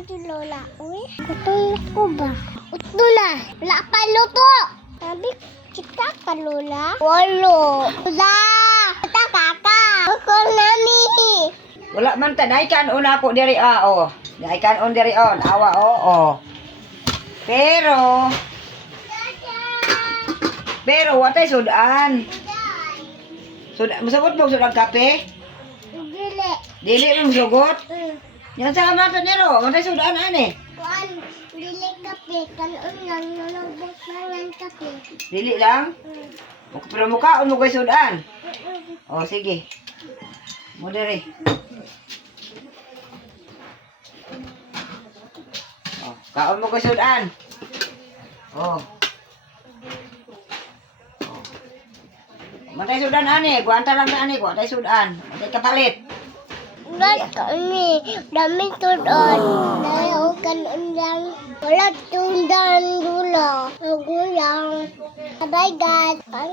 naman si Lola. Uy, gutom ko ba? Utlo na. Wala pa luto. Sabi kita ka, Lola. Walo. Lola! Kita kaka. Ako nami. Wala man ta, naikan on ako diri o. Naikan on diri on, awa o. Pero watay sudan. Masabot mo sudan kape? Dili. Dili mo sugot? Yan sa kamata nero, watay sudan ani. Kuan, dili kape. Kanon lang, nalabot lang kape. Dili lang? Pero mukhaon mo kay sudan. O sige. Mo diri. O, kaon mo kay sudan. O. Matay sudan ani, guanta lang ani, guantay sudan. Matay kapalit. Wala kami. Dami tudon. Dahil kanon lang. Wala tundan gula. Gulang. Bye guys. Bye.